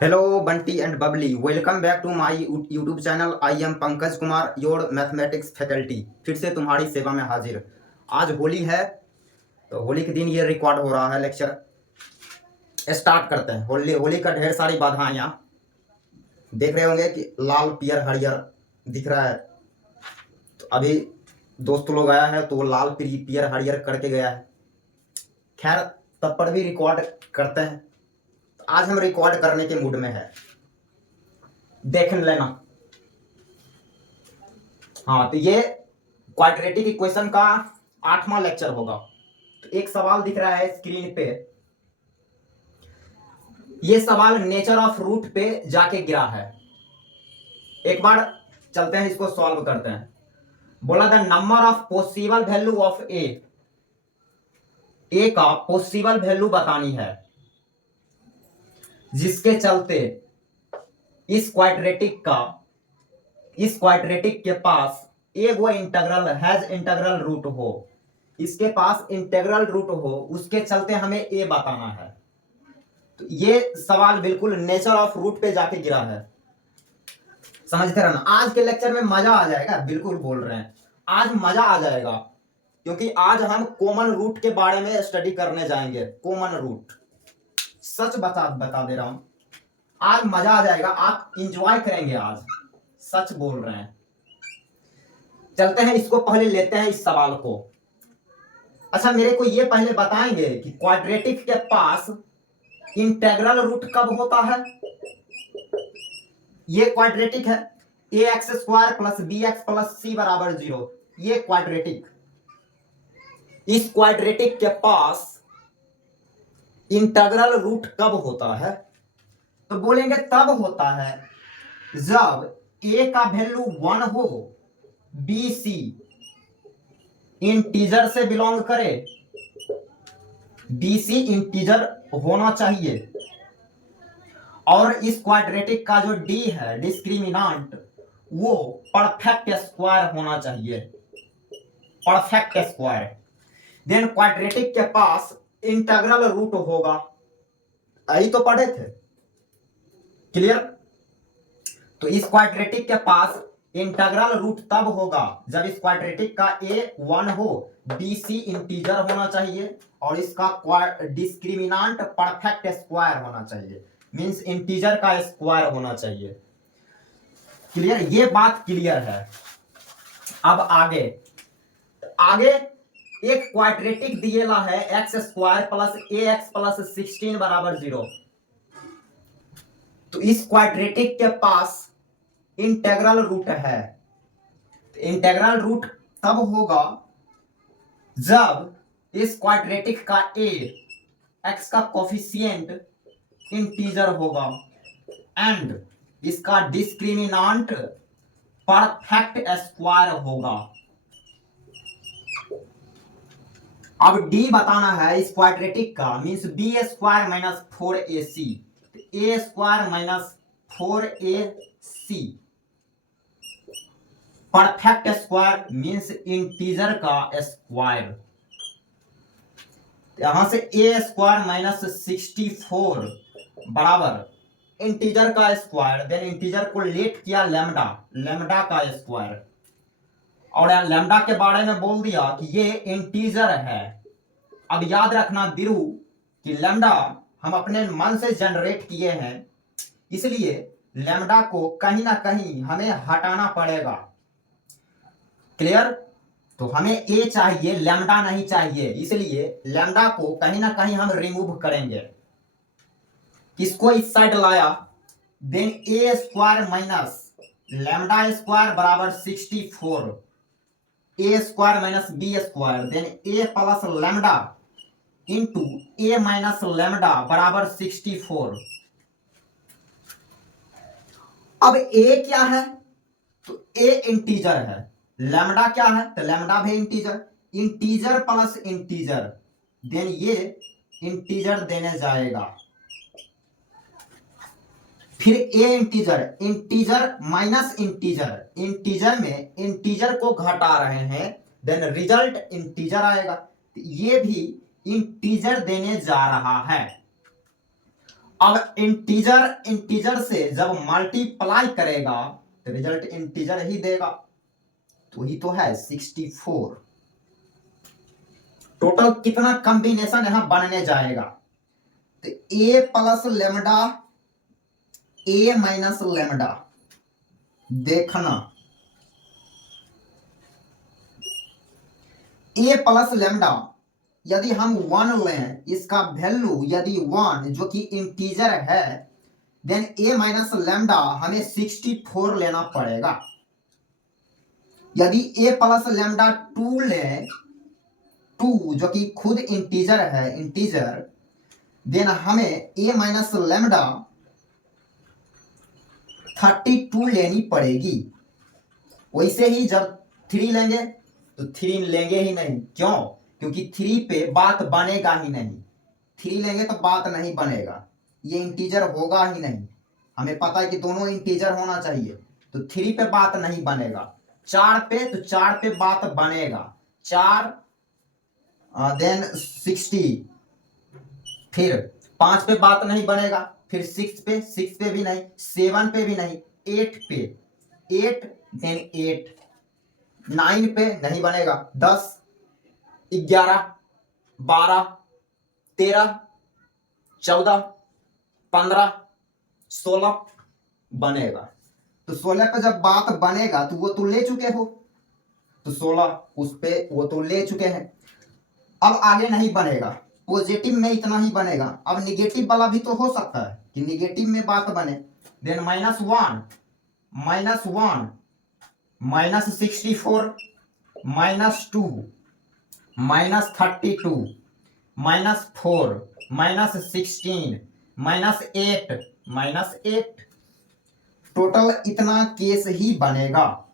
Hello, Bunty and Bubbly. Welcome back to my YouTube channel. I am Pankaj Kumar, your mathematics faculty. फिर से तुम्हारी सेवा में हाजिर। आज होली है, तो होली के दिन ये रिकॉर्ड हो रहा है लेक्चर। स्टार्ट करते हैं। होली का ढेर सारी बाधाएं यहाँ देख रहे होंगे कि लाल पियर हरियर दिख रहा है। तो अभी दोस्त लोग आया है तो वो लाल पियर हरियर करके गया है। खैर, तब पर भी रिकॉर्ड करते हैं। आज हम रिकॉर्ड करने के मूड में है, देख लेना। हाँ, तो ये क्वाड्रेटिक इक्वेशन का 8वां लेक्चर होगा। तो एक सवाल दिख रहा है स्क्रीन पे। ये सवाल नेचर ऑफ रूट पे जाके गिरा है। एक बार चलते हैं, इसको सॉल्व करते हैं। बोला the number of possible value of A का पॉसिबल वैल्यू बतानी है, जिसके चलते इस क्वाड्रेटिक के पास वो इंटीग्रल हैज इंटीग्रल रूट हो, इसके पास इंटीग्रल रूट हो, उसके चलते हमें ए बताना है। तो ये सवाल बिल्कुल नेचर ऑफ रूट पे जाके गिरा है। समझते रहना, आज के लेक्चर में मजा आ जाएगा। बिल्कुल बोल रहे हैं, आज मजा आ जाएगा, क्योंकि आज हम कॉमन रूट के बारे में स्टडी करने जाएंगे। कॉमन रूट, सच बता दे रहा हूं, आज मजा आ जाएगा, आप इंजॉय करेंगे आज। सच बोल रहे हैं। चलते हैं, इसको पहले लेते हैं इस सवाल को। अच्छा, मेरे को ये पहले बताएंगे कि क्वाड्रेटिक के पास इंटीग्रल रूट कब होता है। ये क्वाड्रेटिक है, ax² plus bx plus c बराबर 0। ये क्वाड्रेटिक, इस क्वाड्रेटिक के पास इंटीग्रल रूट कब होता है, तो बोलेंगे तब होता है जब a का वैल्यू 1 हो, बी सी इंटीजर से बिलोंग करे, बी सी इंटीजर होना चाहिए, और इस क्वाड्रेटिक का जो डी है डिस्क्रिमिनांट, वो परफेक्ट स्क्वायर होना चाहिए, परफेक्ट स्क्वायर। देन क्वाड्रेटिक के पास इंटीग्रल रूट होगा। यही तो पढ़े थे, क्लियर। तो इस क्वाड्रेटिक के पास इंटीग्रल रूट तब होगा जब इस क्वाड्रेटिक का a 1 हो, बी सी इंटीजर होना चाहिए, और इसका डिस्क्रिमिनांट परफेक्ट स्क्वायर होना चाहिए, मींस इंटीजर का स्क्वायर होना चाहिए। क्लियर, ये बात क्लियर है। अब आगे एक क्वाड्रेटिक दिएला है x² प्लस ax प्लस 16 बराबर 0। तो इस क्वाड्रेटिक के पास इंटीग्रल रूट है। इंटीग्रल रूट तब होगा जब इस क्वाड्रेटिक का a, x का कोफिशिएंट इंटीजर होगा, एंड इसका डिस्क्रिमिनांट परफेक्ट स्क्वायर होगा। अब d बताना है इस क्वाड्रेटिक का, means b² minus 4ac, a² minus 4ac perfect square means integer का स्क्वायर। यहां से a² माइनस 64 बराबर इंटीजर का स्क्वायर। देन इंटीजर को लेट किया लैम्डा का स्क्वायर, और लैम्डा के बारे में बोल दिया कि ये इंटीजर है। अब याद रखना बिरु कि लैम्डा हम अपने मन से जनरेट किए हैं, इसलिए लैम्डा को कहीं ना कहीं हमें हटाना पड़ेगा। क्लियर। तो हमें a चाहिए, लैम्डा नहीं चाहिए, इसलिए लैम्डा को कहीं ना कहीं हम रिमूव करेंगे। किसको इस साइड लाया, देन a² माइनस λ² बराबर 64, a² minus b², then a plus lambda into a minus lambda बराबर 64। अब a क्या है, तो a इंटीजर है, लैम्डा क्या है, तो लैम्डा भी इंटीजर प्लस इंटीजर, देन ये इंटीजर देने जाएगा। फिर a इंटीजर माइनस इंटीजर में इंटीजर को घटा रहे हैं, देन रिजल्ट इंटीजर आएगा। ये भी इंटीजर देने जा रहा है। अब इंटीजर से जब मल्टीप्लाई करेगा तो रिजल्ट इंटीजर ही देगा, तो ही तो है 64। टोटल कितना कॉम्बिनेशन यहां बनने जाएगा, तो ए plus lambda A minus lambda, देखना ए प्लस लेमडा यदि हम 1 लें, इसका वैल्यू यदि 1 जो कि इंटीजर है, देन ए माइनस लेमडा हमें 64 लेना पड़ेगा। यदि ए प्लस लेमडा 2 लें, 2 जो कि खुद इंटीजर है, इंटीजर, देन हमें ए माइनस लेमडा 32 लेनी पड़ेगी। वैसे ही जब 3 लेंगे तो 3 लेंगे ही नहीं, क्यों? क्योंकि 3 पे बात बनेगा ही नहीं। 3 लेंगे तो बात नहीं बनेगा, ये इंटीजर होगा ही नहीं। हमें पता है कि दोनों इंटीजर होना चाहिए, तो 3 पे बात नहीं बनेगा। 4 पे, तो 4 पे बात बनेगा, 4 देन 60, फिर 5 पे बात नहीं बनेगा, फिर 6 पे भी नहीं, 7 पे भी नहीं, 8 पे, 8 देन 8, 9 पे नहीं बनेगा, 10, 11, 12, 13, 14, 15, 16 बनेगा। तो 16 पे जब बात बनेगा तो वो तो ले चुके हो, तो 16 उस पे वो तो ले चुके हैं। अब आगे नहीं बनेगा, पॉजिटिव में इतना ही बनेगा। अब निगेटिव वाला भी तो हो सकता है कि निगेटिव में बात बने, देन -1, -1, -64, -2, -32, -4, -16, -8, टोटल इतना केस ही बनेगा।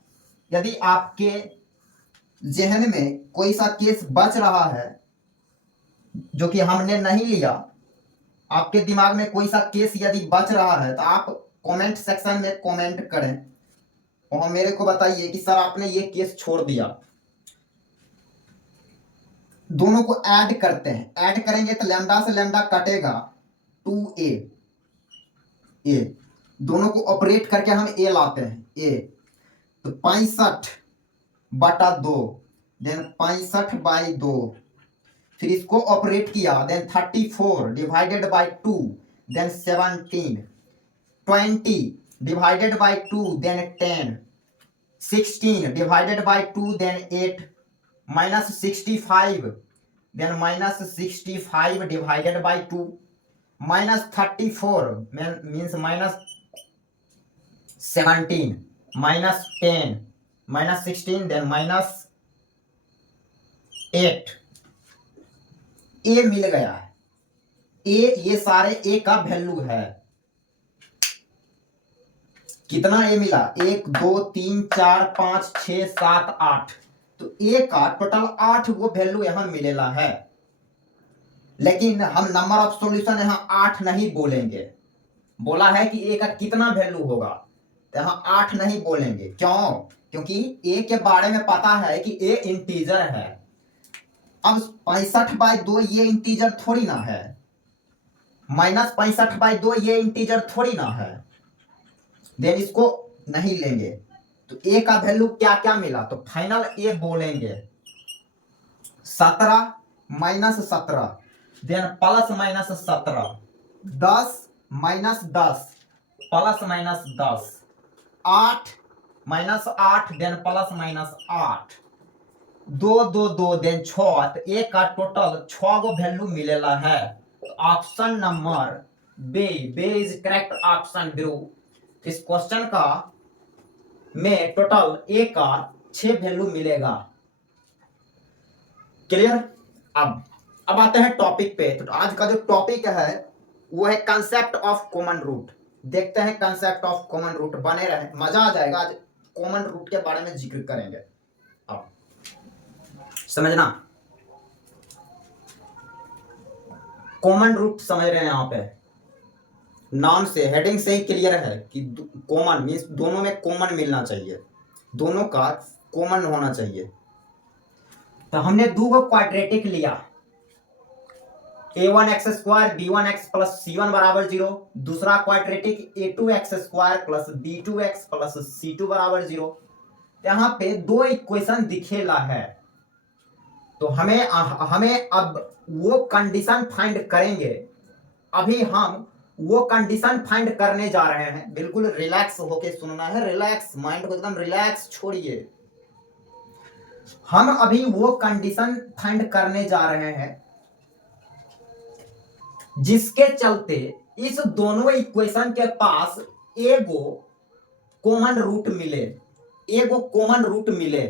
यदि आपके जहन में कोई सा केस बच रहा है जो कि हमने नहीं लिया, आपके दिमाग में कोई सा केस यदि बच रहा है, तो आप कमेंट सेक्शन में कमेंट करें और मेरे को बताइए कि सर आपने ये केस छोड़ दिया। दोनों को ऐड करते हैं, ऐड करेंगे तो लैम्डा से लैम्डा कटेगा, 2a, ए दोनों को ऑपरेट करके हम ए लाते हैं, ए तो 65/2, देन 65/2, फिर इसको ऑपरेट किया, then 34 divided by 2, then 17, 20 divided by 2, then 10, 16 divided by 2, then 8, -65, then -65 divided by 2, -34 means -17, -10, -16, then -8, A मिल गया है। ए, ये सारे ए का वैल्यू है। कितना ए मिला? 1 2 3 4 5 6 7 8, तो ए का टोटल 8 वो वैल्यू यहां मिलेला है। लेकिन हम नंबर ऑफ सॉल्यूशन यहां 8 नहीं बोलेंगे, बोला है कि ए का कितना वैल्यू होगा, तो यहां 8 नहीं बोलेंगे। क्यों? क्योंकि ए के बारे में पता है कि ए इंटीजर है। अब 65/2 ये इंटीजर थोड़ी ना है, -65/2 ये इंटीजर थोड़ी ना है, देन इसको नहीं लेंगे। तो ए का वैल्यू क्या क्या मिला, तो फाइनल ए बोलेंगे 17 -17, देन +-17, 10 -10, +-10, 8 -8, देन +-8, 2 2 2, देन 6, तो ए का टोटल 6 गो वैल्यू मिलेला है। तो option number B is correct option bro. इस क्वेश्चन का में टोटल ए का 6 वैल्यू मिलेगा। क्लियर? अब आते हैं टॉपिक पे। तो आज का जो टॉपिक है वो है कंसेप्ट ऑफ कॉमन रूट। देखते हैं कंसेप्ट ऑफ कॉमन रूट, बने रहे, मजा आ जाएगा। आज कॉमन रूट के बारे में जिक्र करेंगे। अब समझना, कॉमन रूट समझ रहे हैं यहाँ पे, नाम से, हेडिंग से ही क्लियर है कि कॉमन मींस दोनों में कॉमन मिलना चाहिए, दोनों का कॉमन होना चाहिए। तो हमने 2 क्वाड्रेटिक लिया, a1x square b1x plus c1 बराबर 0। दूसरा quadratic a2x square plus b2x plus c2 बराबर 0। यहाँ पे दो इक्वेशन दिखेला है, तो हमें अब वो कंडीशन फाइंड करेंगे। अभी हम वो कंडीशन फाइंड करने जा रहे हैं। बिल्कुल रिलैक्स होके सुनना है, रिलैक्स, माइंड को एकदम रिलैक्स छोड़िए। हम अभी वो कंडीशन फाइंड करने जा रहे हैं जिसके चलते इस दोनों इक्वेशन के पास एगो कॉमन रूट मिले, एगो कॉमन रूट मिले।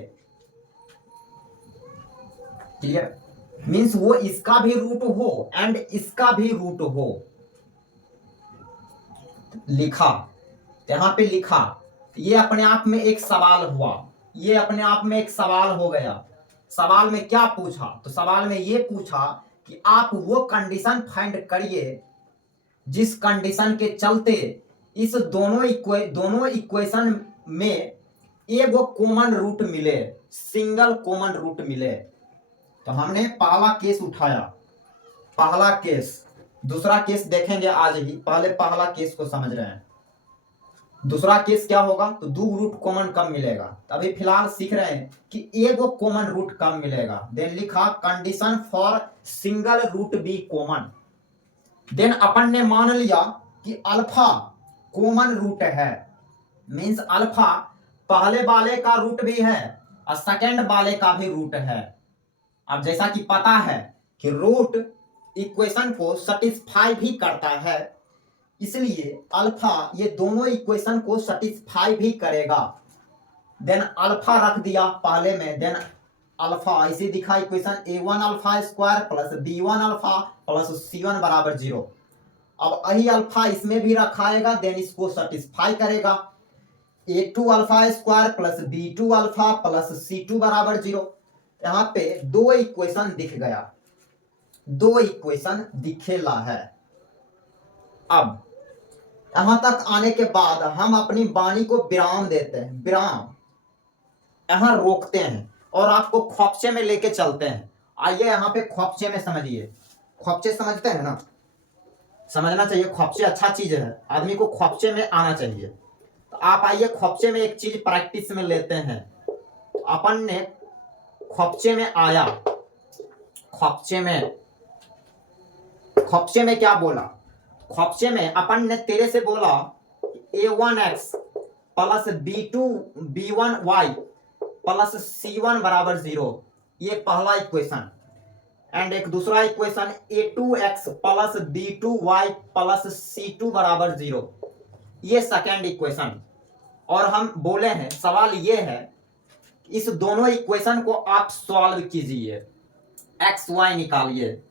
क्लियर? मींस वो इसका भी रूट हो एंड इसका भी रूट हो। लिखा, यहां पे लिखा, ये अपने आप में एक सवाल हुआ, ये अपने आप में एक सवाल हो गया। सवाल में क्या पूछा? तो सवाल में ये पूछा कि आप वो कंडीशन फाइंड करिए जिस कंडीशन के चलते इस दोनों इक्वेशन में एगो कॉमन रूट मिले, सिंगल कॉमन रूट मिले। तो हमने पहला केस उठाया, पहला केस। दूसरा केस देखेंगे आज ही, पहले पहला केस को समझ रहे हैं। दूसरा केस क्या होगा? तो दो रूट कॉमन कब मिलेगा। अभी फिलहाल सीख रहे हैं कि एगो कॉमन रूट कब मिलेगा। देन लिखा condition for single root be common. Then अपन ने मान लिया कि अल्फा कॉमन रूट है, मींस अल्फा पहले वाले का रूट भी है और सेकंड वाले का भी रूट है। अब जैसा कि पता है कि रूट इक्वेशन को सेटिस्फाई भी करता है, इसलिए अल्फा ये दोनों इक्वेशन को सेटिस्फाई भी करेगा। देन अल्फा रख दिया पहले में, देन अल्फा इसे दिखा equation a1 alpha square plus b1 alpha plus c1 बराबर 0। अब यही अल्फा इसमें भी रखाएगा, देन इसको सेटिस्फाई करेगा। a2 alpha square plus b2 alpha plus c2 बराबर 0। यहाँ पे दो इक्वेशन दिख गया, दो इक्वेशन दिखेला है। अब यहां तक आने के बाद हम अपनी वाणी को विराम देते हैं, विराम यहां रोकते हैं और आपको ख्वाबचे में लेके चलते हैं। आइए यहाँ पे ख्वाबचे में समझिए। ख्वाबचे समझते हैं ना? समझना चाहिए, ख्वाबचे अच्छा चीज है, आदमी को ख्वाबचे में आना चाहिए। तो आप आइए ख्वाबचे में एक चीज प्रैक्टिस में लेते हैं। तो अपन ने ख्वाबचे में आया, ख्वाबचे में क्या बोला? ख्वाबचे में अपन ने तेरे से बोला a1x plus b1y plus c1 बराबर 0, ये पहला इक्वेशन। एंड एक दूसरा equation a2x plus b2y plus c2 बराबर 0, ये सेकेंड इक्वेशन। और हम बोले हैं, सवाल ये है, इस दोनों इक्वेशन को आप सॉल्व कीजिए, एक्स वाई निकालिए।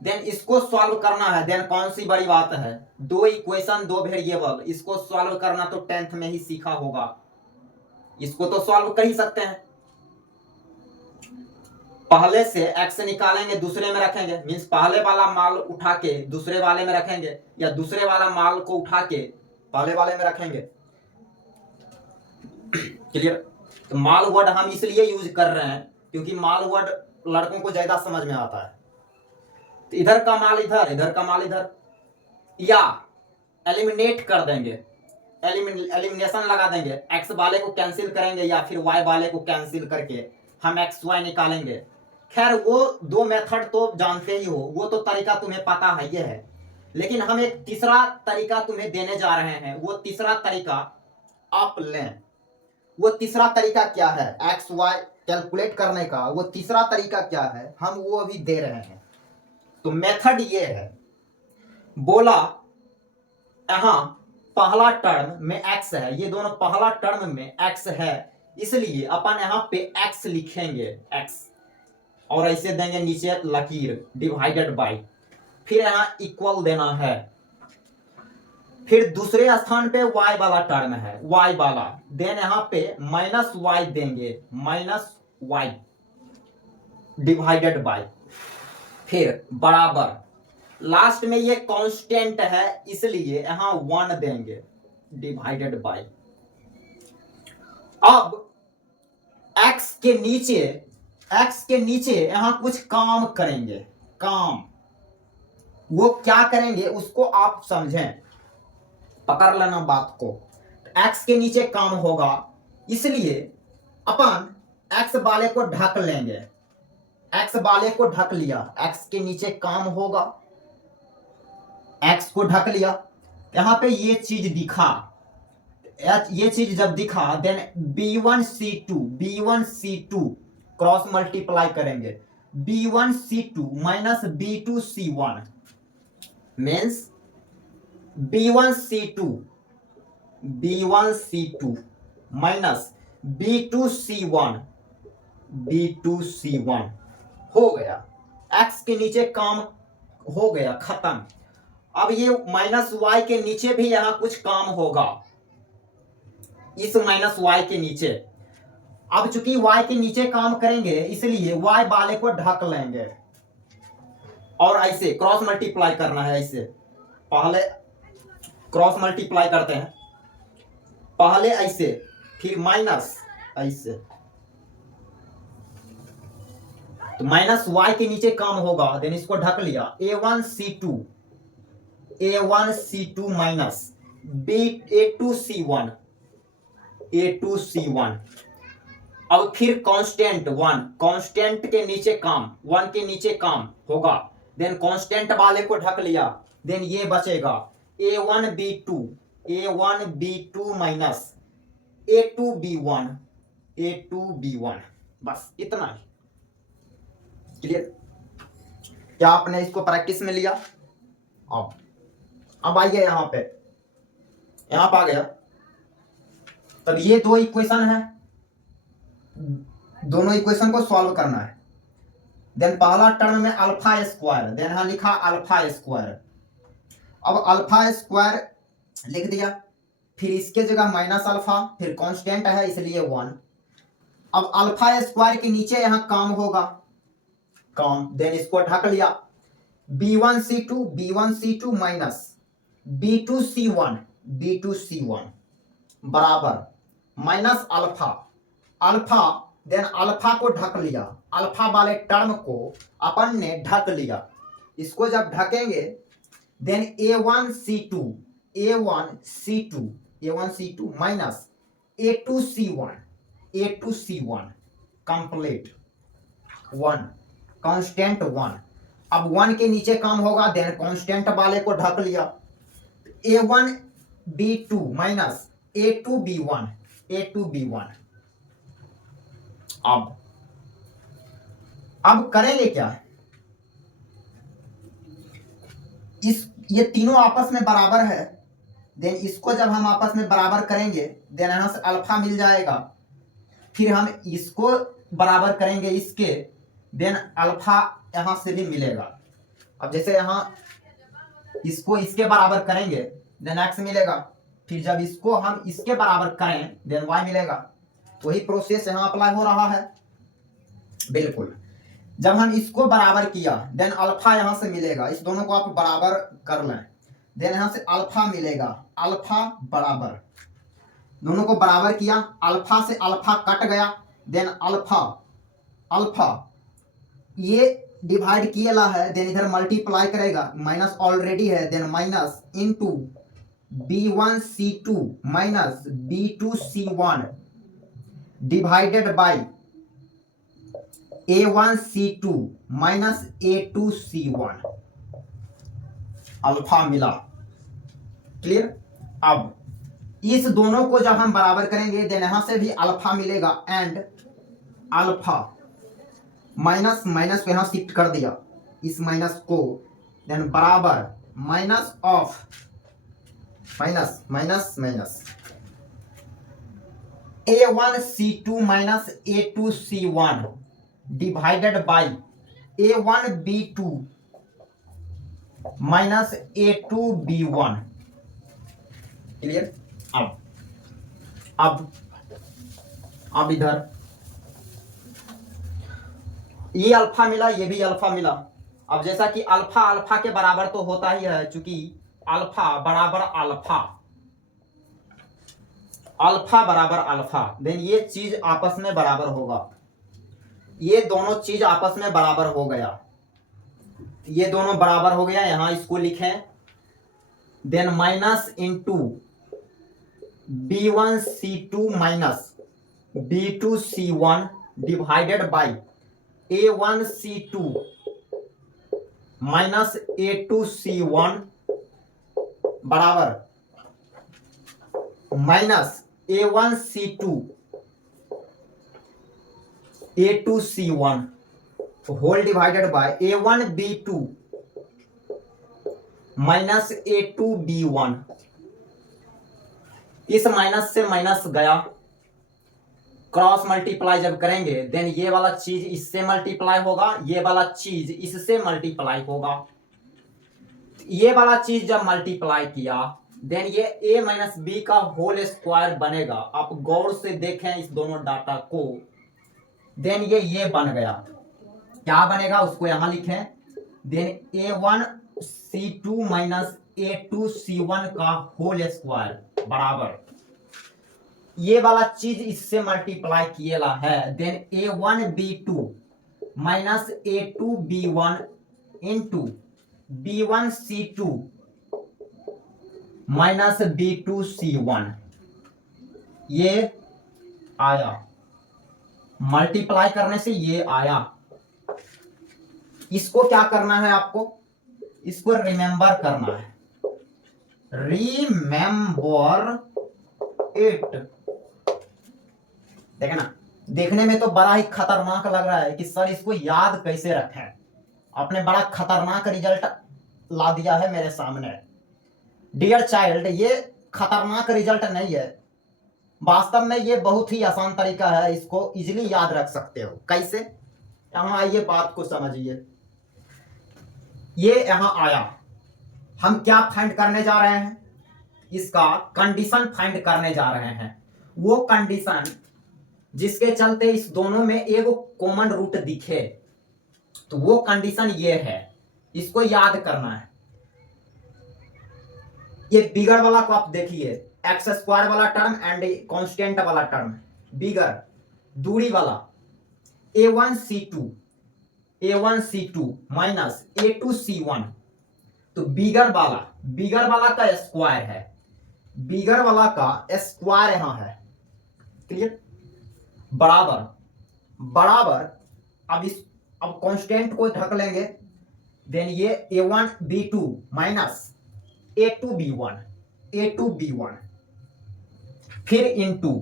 देन इसको सॉल्व करना है। देन कौन सी बड़ी बात है, दो इक्वेशन दो वेरिएबल, इसको सॉल्व करना तो 10th में ही सीखा होगा, इसको तो सॉल्व कर ही सकते हैं। पहले से x निकालेंगे, दूसरे में रखेंगे, मींस पहले वाला माल उठा के दूसरे वाले में रखेंगे, या दूसरे वाला माल को उठा के पहले वाले में रखेंगे। क्लियर? तो माल वर्ड हम इसलिए यूज कर रहे हैं क्योंकि माल वर्ड लड़कों को ज्यादा समझ में आता है। तो इधर का माल इधर, इधर का माल इधर, या एलिमिनेट कर देंगे, एलिमिनेशन लगा देंगे, एक्स वाले को कैंसिल करेंगे या फिर वाई वाले को कैंसिल करके हम एक्स वाई निकालेंगे। खैर वो दो मेथड तो जानते ही हो, वो तो तरीका तुम्हें पता है ये है, लेकिन हम एक तीसरा तरीका तुम्हें देने जा रहे हैं। वो तीसरा तरीका आप लें। वो तीसरा तरीका क्या है एक्स वाई कैलकुलेट करने का? वो तीसरा तरीका क्या है, हम वो अभी दे रहे हैं। तो मेथड ये है, बोला यहां पहला टर्म में x है, ये दोनों पहला टर्म में x है, इसलिए अपन यहां पे x लिखेंगे, x, और ऐसे देंगे नीचे लकीर डिवाइडेड बाय, फिर यहां इक्वल देना है। फिर दूसरे स्थान पे y वाला टर्म है, y वाला, देन यहां पे माइनस y देंगे, माइनस y डिवाइडेड बाय, फिर बराबर, लास्ट में ये कांस्टेंट है इसलिए यहां 1 देंगे डिवाइडेड बाय। अब x के नीचे यहां कुछ काम करेंगे, काम वो क्या करेंगे उसको आप समझें, पकड़ लेना बात को। एक्स के नीचे काम होगा, इसलिए अपन एक्स वाले को ढक लेंगे। एक्स वाले को ढक लिया, एक्स के नीचे काम होगा, एक्स को ढक लिया। यहां पे ये चीज दिखा, ये चीज जब दिखा देन B1C2 क्रॉस मल्टीप्लाई करेंगे। B1C2 minus B2C1 means B1C2 minus B2C1 हो गया। एक्स के नीचे काम हो गया, खत्म। अब ये माइनस वाई के नीचे भी यहां कुछ काम होगा, इस माइनस वाई के नीचे। अब चूंकि वाई के नीचे काम करेंगे इसलिए वाई वाले को ढक लेंगे और ऐसे क्रॉस मल्टीप्लाई करना है। ऐसे पहले क्रॉस मल्टीप्लाई करते हैं, पहले ऐसे फिर माइनस ऐसे, तो माइनस वाई के नीचे काम होगा, देन इसको ढक लिया। A1C2 माइनस A2C1 अब फिर कांस्टेंट 1, कांस्टेंट के नीचे काम, 1 के नीचे काम होगा, देन कांस्टेंट वाले को ढक लिया, देन ये बचेगा A1B2 माइनस A2B1 बस इतना ही। क्लियर? क्या आपने इसको प्रैक्टिस में लिया? अब आइए यहां पे आ गया। तब ये दो इक्वेशन है, दोनों इक्वेशन को सॉल्व करना है। देन पहला टर्म में अल्फा स्क्वायर, देन यहां लिखा अल्फा स्क्वायर। अब अल्फा स्क्वायर लिख दिया, फिर इसके जगह माइनस अल्फा, फिर कांस्टेंट है इसलिए 1। अब अल्फा स्क्वायर के नीचे यहां काम होगा, काम, देन इसको ढक लिया। B1C2 माइनस B2C1 बराबर माइनस अल्फा, देन अल्फा को ढक लिया, अल्फा वाले टर्म को अपन ने ढक लिया। इसको जब ढकेंगे then A1C2 minus A2C1 complete 1, constant 1। अब 1 के नीचे काम होगा, देन कांस्टेंट वाले को ढक लिया। A1B2 माइनस A2B1 अब करेंगे क्या, ये तीनों आपस में बराबर है, देन इसको जब हम आपस में बराबर करेंगे देन यहां से अल्फा मिल जाएगा, फिर हम इसको बराबर करेंगे इसके, देन अल्फा यहां से भी मिलेगा। अब जैसे यहां इसको इसके बराबर करेंगे देन एक्स मिलेगा, फिर जब इसको हम इसके बराबर करें देन वाई मिलेगा। वही प्रोसेस यहां अप्लाई हो रहा है, बिल्कुल। जब हम इसको बराबर किया देन अल्फा यहां से मिलेगा, इस दोनों को आप बराबर कर लें, देन यहां से अल्फा मिलेगा, अल्फा बराबर, दोनों को बराबर किया, अल्फा से अल्फा कट गया, देन अल्फा ये डिवाइड किया है, देन इधर मल्टीप्लाई करेगा, माइनस ऑलरेडी है, then minus into B1C2 minus B2C1 divided by A1C2 minus A2C1 alpha मिला। क्लियर? अब इस दोनों को जब हम बराबर करेंगे देन यहां से भी अल्फा मिलेगा, एंड अल्फा माइनस को यहां शिफ्ट कर दिया, इस माइनस को, देन बराबर minus of minus A1C2 minus A2C1 divided by A1B2 minus A2B1। Clear? अब इधर ये अल्फा मिला, ये भी अल्फा मिला। अब जैसा कि अल्फा के बराबर तो होता ही है, चूंकि अल्फा बराबर अल्फा, देन ये चीज आपस में बराबर होगा, ये दोनों चीज आपस में बराबर हो गया। ये दोनों बराबर हो गया, यहां इसको लिखें। Then minus into B1C2 minus B2C1 divided by A1C2 minus A2C1 बराबर minus A1C2 A2C1 whole divided by A1B2 minus A2B1। इस माइनस से माइनस गया, क्रॉस मल्टीप्लाई जब करेंगे देन ये वाला चीज इससे मल्टीप्लाई होगा, ये वाला चीज इससे मल्टीप्लाई होगा। ये वाला चीज जब मल्टीप्लाई किया देन ये a माइनस बी का होल स्क्वायर बनेगा। आप गौर से देखें इस दोनों डाटा को। देन ये बन गया, क्या बनेगा उसको यहां लिखें। देन A1C2 माइनस A2C1 का होल स्क्वायर बराबर ये वाला चीज इससे मल्टीप्लाई किएला है। Then A1B2 minus A2B1 into B1C2 minus B2C1 ये आया, मल्टीप्लाई करने से ये आया। इसको क्या करना है आपको, इसको रिमेंबर करना है, रिमेंबर इट। देखे ना, देखने में तो बड़ा ही खतरनाक लग रहा है कि सर इसको याद कैसे रखें। आपने बड़ा खतरनाक रिजल्ट ला दिया है मेरे सामने। डियर चाइल्ड, ये खतरनाक रिजल्ट नहीं है, वास्तव में ये बहुत ही आसान तरीका है, इसको इजीली याद रख सकते हो। कैसे, यहां आइए बात को समझिए। ये यहां आया, हम क्या फाइंड करने जा रहे हैं, इसका कंडीशन फाइंड करने जा रहे हैं। वो कंडीशन जिसके चलते इस दोनों में एक कॉमन रूट दिखे, तो वो कंडीशन ये है, इसको याद करना है। ये बिगर वाला को आप देखिए, एक्स स्क्वायर वाला टर्म एंड कांस्टेंट वाला टर्म, बिगर दूरी वाला A1C2 माइनस A2C1, तो बिगर वाला का स्क्वायर है, बिगर वाला का स्क्वायर यहां है, क्लियर। बराबर अब कांस्टेंट को ढक लेंगे। देन ये A1B2 माइनस A2B1 फिर इंटू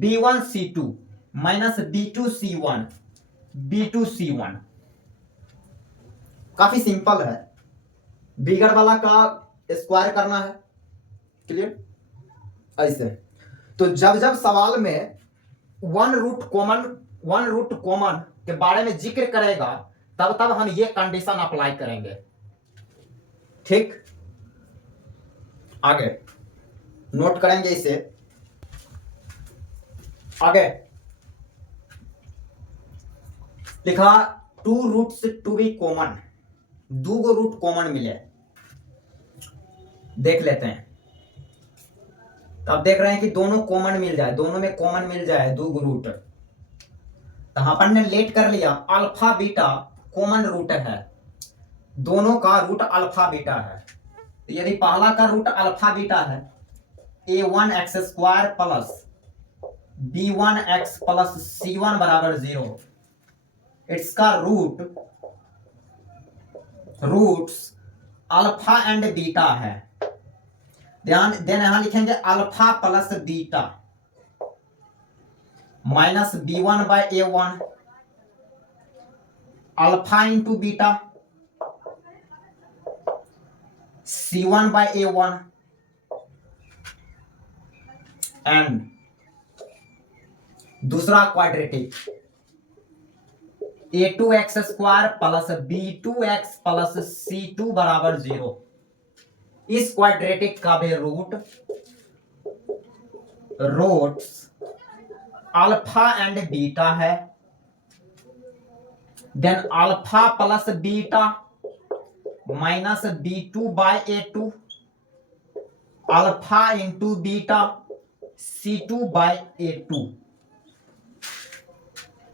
B1C2 माइनस B2C1 काफी सिंपल है, बिगर वाला का स्क्वायर करना है, क्लियर। ऐसे तो जब सवाल में वन रूट कॉमन के बारे में जिक्र करेगा तब हम ये कंडीशन अप्लाई करेंगे, ठीक। आगे नोट करेंगे इसे। आगे लिखा two roots to be common, दो गो रूट कॉमन मिले, देख लेते हैं। तो आप देख रहे हैं कि दोनों कॉमन मिल जाए, दोनों में कॉमन मिल जाए दो गो रूट। तो अपन ने लेट कर लिया, अल्फा बीटा कॉमन रूट है, दोनों का रूट अल्फा बीटा है। तो यदि पहला का रूट अल्फा बीटा है, A1x² plus B1x plus C1 बराबर 0, इसका रूट्स अल्फा एंड बीटा है। ध्यान देना, यहां लिखेंगे alpha plus beta minus B1 by A1 alpha into beta C1 by A1 and दूसरा quadratic A2x² plus B2x plus C2 बराबर 0। इस क्वाड्रेटिक का भी रूट्स अल्फा एंड बीटा है। Then alpha plus beta minus B2 by A2 alpha into beta C2 by A2।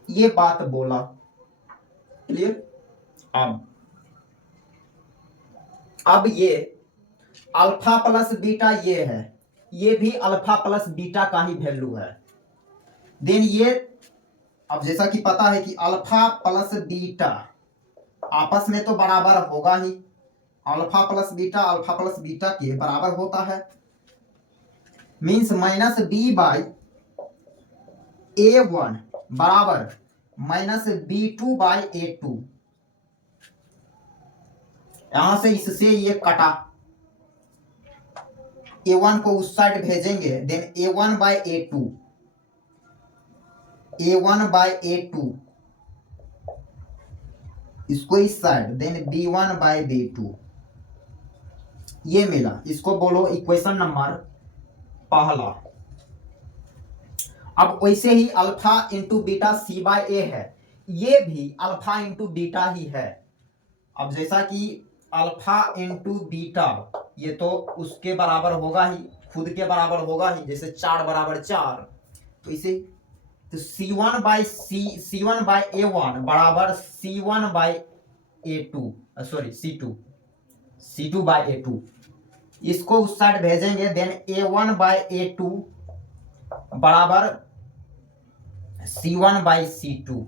ये बात बोला। Clear? अब ये अल्फा प्लस बीटा ये है, ये भी अल्फा प्लस बीटा का ही वैल्यू है। देन ये अब जैसा कि पता है कि अल्फा प्लस बीटा आपस में तो बराबर होगा ही, अल्फा प्लस बीटा के बराबर होता है। Means minus B by A1 बराबर माइनस B2 बाई A2। यहां से इससे ये कटा, A1 को उस साइड भेजेंगे, then A1 by A2, A1 by A2 इसको इस side, then B1 by B2 ये मिला। इसको बोलो इक्वेशन नंबर पहला। अब वैसे ही अल्फा इंटू बीटा सी बाय ए है, ये भी अल्फा इंटू बीटा ही है। अब जैसा कि अल्फा इंटू बीटा ये तो उसके बराबर होगा ही, खुद के बराबर होगा ही, जैसे 4 बराबर 4, तो इसे तो C1 by C1 by A1 बराबर C1 by A2, sorry C2 by A2। इसको उस साइड भेजेंगे, देन A1 बाई A2 बराबर C1 बाई C2।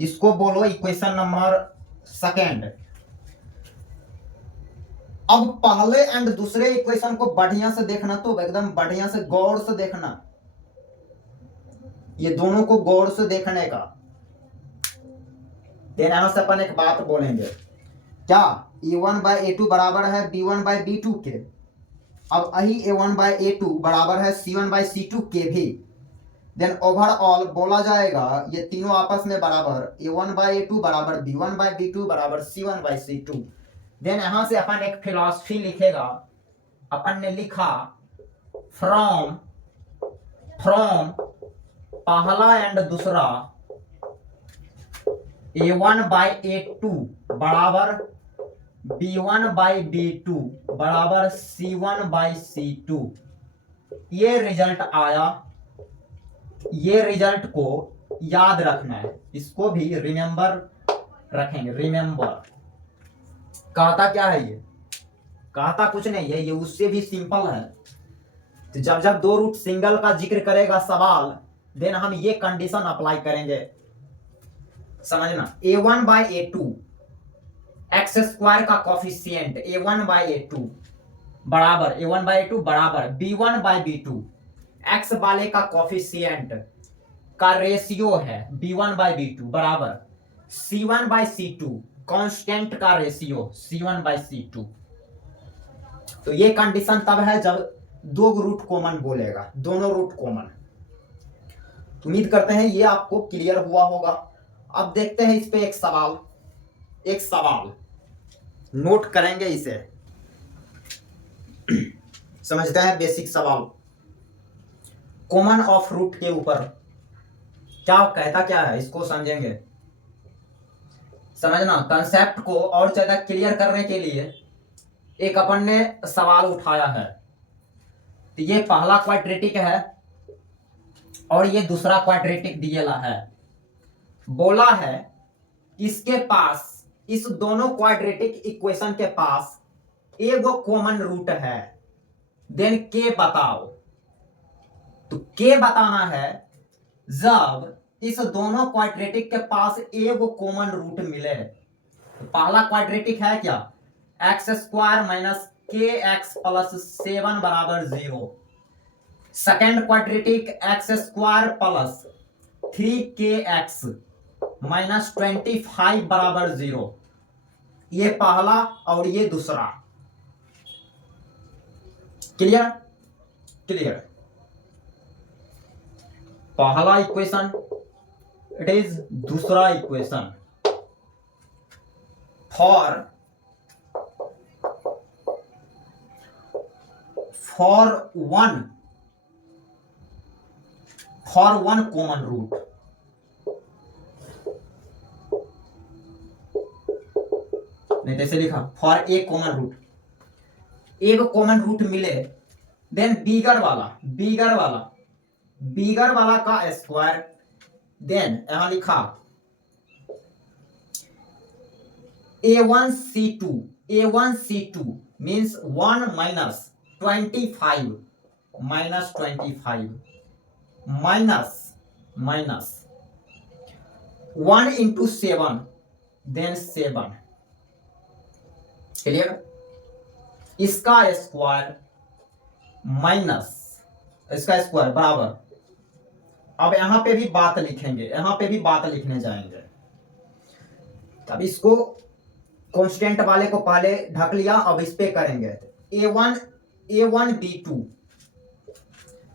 इसको बोलो इक्वेशन नंबर सेकेंड। अब पहले एंड दूसरे इक्वेशन को बढ़िया से देखना, तो एकदम बढ़िया से गौर से देखना, ये दोनों को गौर से देखने का। देन यहां से अपन एक बात बोलेंगे, क्या A1 बाई A2 बराबर है B1 बाई B2 के। अब अही A1 बाई A2 बराबर है C1 बाई C2 के भी। देन ओवरऑल बोला जाएगा ये तीनों आपस में बराबर, A1 बाई A2 बराबर B1 बाई B2 बराबर C1 बाई C2। देन यहां से अपन एक फिलॉसफी लिखेगा, अपन ने लिखा फ्रॉम पहला एंड दूसरा A1 बाई A2 बराबर B1 बाई B2 बराबर C1 बाई C2। ये रिजल्ट आया, ये रिजल्ट को याद रखना है, इसको भी रिमेंबर रखेंगे। रिमेंबर कहता क्या है, ये कहता कुछ नहीं है, ये उससे भी सिंपल है। तो जब दो रूट सिंगल का जिक्र करेगा सवाल, देन हम ये कंडीशन अप्लाई करेंगे, समझना। A1 by A2 x square का कॉफिशिएंट A1 बाई A2 बराबर A1 बाई A2 बराबर B1 बाई B2, एक्स वाले का कॉफिशिएंट का रेशियो है B1 बाई B2 बराबर C1 बाई C2, कांस्टेंट का रेशियो C1 बाई C2। तो ये कंडीशन तब है जब दो रूट कॉमन बोलेगा, दोनों रूट कॉमन। उम्मीद करते हैं ये आपको क्लियर हुआ होगा। अब देखते हैं इस पे एक सवाल नोट करेंगे, इसे समझते हैं। बेसिक सवाल कॉमन ऑफ रूट के ऊपर क्या कहता, क्या है इसको समझेंगे। समझना, कंसेप्ट को और ज्यादा क्लियर करने के लिए एक अपन ने सवाल उठाया है। तो ये पहला क्वाड्रेटिक है और ये दूसरा क्वाड्रेटिक दिया है। बोला है इसके पास, इस दोनों क्वाड्रेटिक इक्वेशन के पास एक कॉमन रूट है, देन के बताओ। तो के बताना है जब इस दोनों क्वाड्रेटिक के पास एक कॉमन रूट मिले। तो पहला क्वाड्रेटिक है क्या, एक्स स्क्वायर माइनस के एक्स प्लस 7 बराबर 0। Second quadratic x square plus 3 x minus 25 बराबर 0। ये पहला और ये दूसरा। क्लियर। पहला इक्वेशन इट इज दूसरा equation for one common root. नहीं जैसे लिखा फॉर ए कॉमन रूट, एक कॉमन रूट मिले, देन बिगर वाला का स्क्वायर देन यहां लिखा A1C2 means 1 minus 25 minus 25 minus 1 into 7 then 7 clear. इसका स्क्वायर माइनस इसका स्क्वायर बराबर, अब यहां पे भी बात लिखेंगे, यहां पे भी बात लिखने जाएंगे। अब इसको कांस्टेंट वाले को पहले ढक लिया, अब इस पे करेंगे। A1B2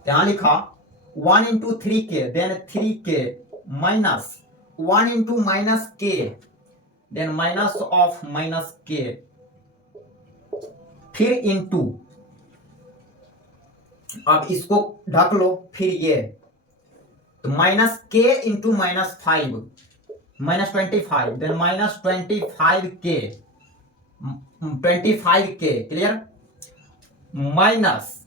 यहां लिखा 1 into 3k then 3k minus 1 into minus k then minus of minus k फिर इंटू, अब इसको ढक लो, फिर ये तो माइनस के into minus 5 minus 25 then minus 25k clear, minus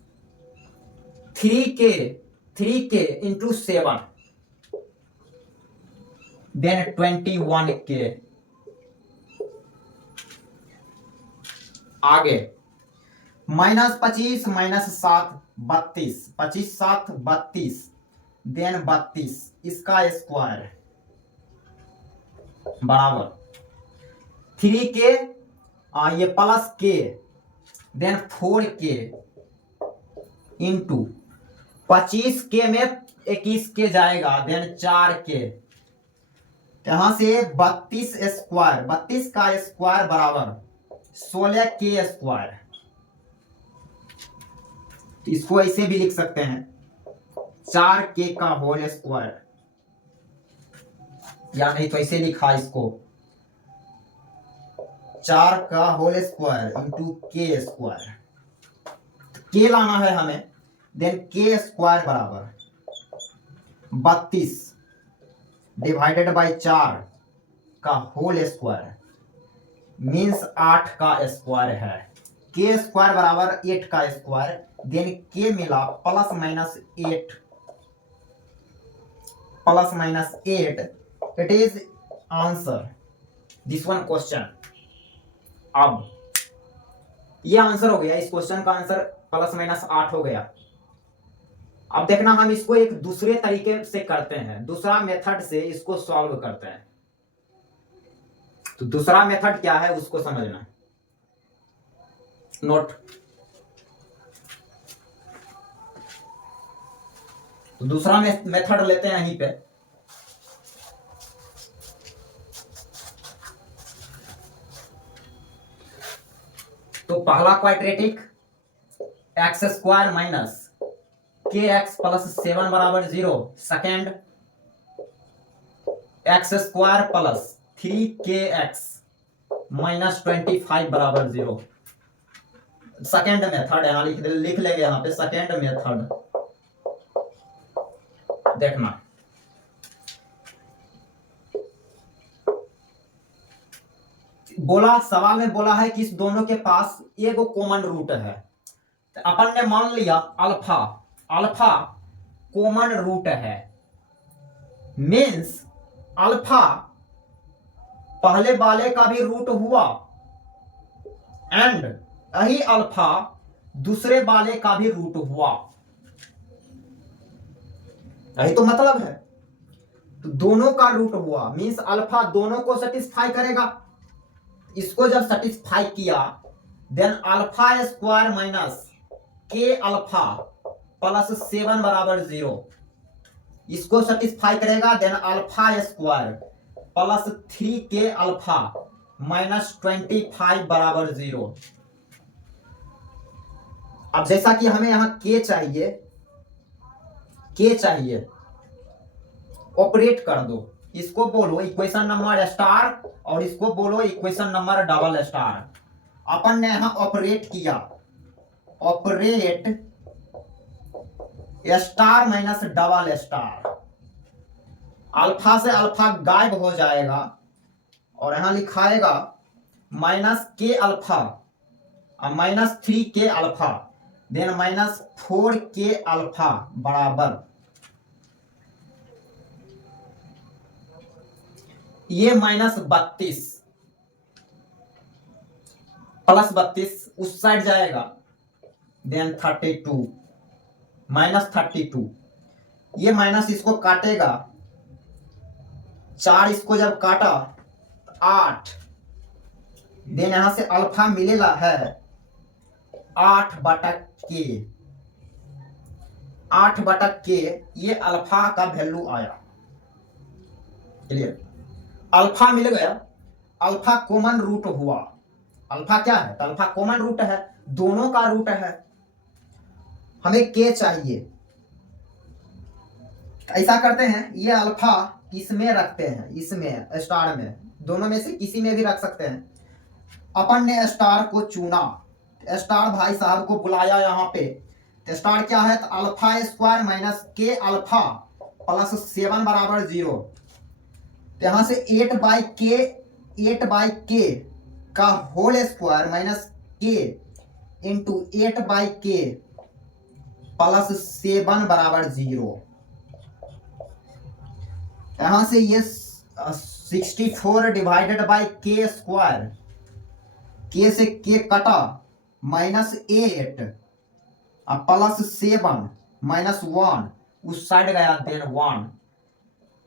3k into 7 then 21k। आगे माइनस 25 माइनस 7 32 25 7 32 देन 32 इसका स्क्वायर बराबर 3k ये plus k then 4k into 25k में 21k जाएगा देन 4k, यहां से 32 स्क्वायर 32 का स्क्वायर बराबर 16k स्क्वायर। इसको ऐसे भी लिख सकते हैं 4k का होल स्क्वायर, या नहीं तो ऐसे लिखा इसको 4 का होल स्क्वायर इंटू के स्क्वायर, के लाना है हमें, देन के स्क्वायर बराबर 32 डिवाइडेड बाय 4 का होल स्क्वायर मीन्स 8 का स्क्वायर है। के स्क्वायर बराबर 8 का स्क्वायर, देन के मिला plus minus 8 it is answer this one question. अब ये आंसर हो गया, इस क्वेश्चन का आंसर प्लस माइनस 8 हो गया। अब देखना हम इसको एक दूसरे तरीके से करते हैं, दूसरा मेथड से इसको सॉल्व करते हैं। तो दूसरा मेथड क्या है उसको समझना, नोट। तो दूसरा मेथड लेते हैं यहीं पे, तो पहला क्वाड्रेटिक एक्स स्क्वायर माइनस के एक्स प्लस 7 बराबर 0, second x square plus 3kx minus 25 बराबर 0। सेकेंड मेथड यहां लिख लेंगे, यहां पे सेकेंड मेथड देखना। बोला सवाल में बोला है कि इस दोनों के पास एक कॉमन रूट है, तो अपन ने मान लिया अल्फा कॉमन रूट है, मीन्स अल्फा पहले वाले का भी रूट हुआ एंड यही अल्फा दूसरे वाले का भी रूट हुआ, यही तो मतलब है। तो दोनों का रूट हुआ मीन्स अल्फा दोनों को सेटिस्फाई करेगा। इसको जब सेटिस्फाई किया then alpha square minus k alpha plus 7 बराबर 0, इसको सेटिस्फाई करेगा then alpha square plus 3k alpha minus 25 बराबर 0। अब जैसा कि हमें यहां k चाहिए ऑपरेट कर दो, इसको बोलो इक्वेशन नंबर स्टार और इसको बोलो इक्वेशन नंबर डबल स्टार। अपन ने यहां ऑपरेट किया, operate star minus double star, alpha से अल्फा गायब हो जाएगा और यहां लिखाएगा minus k alpha minus 3k alpha then minus 4k alpha बराबर ये -32 +32 उस साइड जाएगा, देन 32 -32, ये माइनस इसको काटेगा, 4 इसको जब काटा 8, देन यहां से अल्फा मिलेगा है 8/k, 8/k, ये अल्फा का वैल्यू आया। क्लियर, अल्फा मिल गया, अल्फा कॉमन रूट हुआ। अल्फा क्या है? तो अल्फा कॉमन रूट है, दोनों का रूट है। हमें के चाहिए, ऐसा करते हैं, ये अल्फा किसमें रखते हैं? इसमें, स्टार में, दोनों में से किसी में भी रख सकते हैं। अपन ने स्टार को चुना, स्टार भाई साहब को बुलाया यहाँ पे, तो स्टार क्या है? तो alpha square minus k alpha plus 7 बराबर 0। यहां से 8/k का होल स्क्वायर माइनस के इंटू 8/k प्लस 7 बराबर 0। यहां से ये 64 डिवाइडेड बाई के स्क्वायर, के से के कटा, -8 प्लस 7 -1 उस साइड गया, देन 1,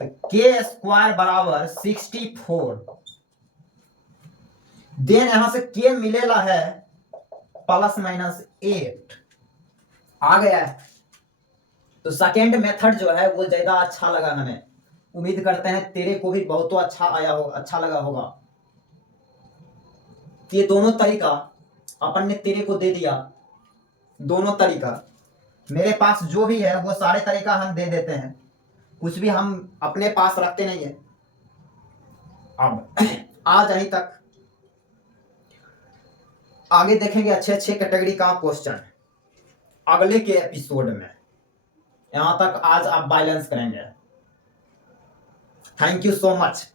तो के स्क्वायर बराबर 64। देन यहां से के मिलेला है +-8 आ गया है। तो सेकेंड मेथड जो है वो ज्यादा अच्छा लगा हमें, उम्मीद करते हैं तेरे को भी बहुत तो अच्छा आया हो, अच्छा लगा होगा। ये दोनों तरीका अपन ने तेरे को दे दिया, दोनों तरीका मेरे पास जो भी है वो सारे तरीका हम दे देते हैं, कुछ भी हम अपने पास रखते नहीं है। अब आज यहीं तक, आगे देखेंगे अच्छे अच्छे कैटेगरी का क्वेश्चन अगले के एपिसोड में। यहां तक आज आप बैलेंस करेंगे। Thank you so much.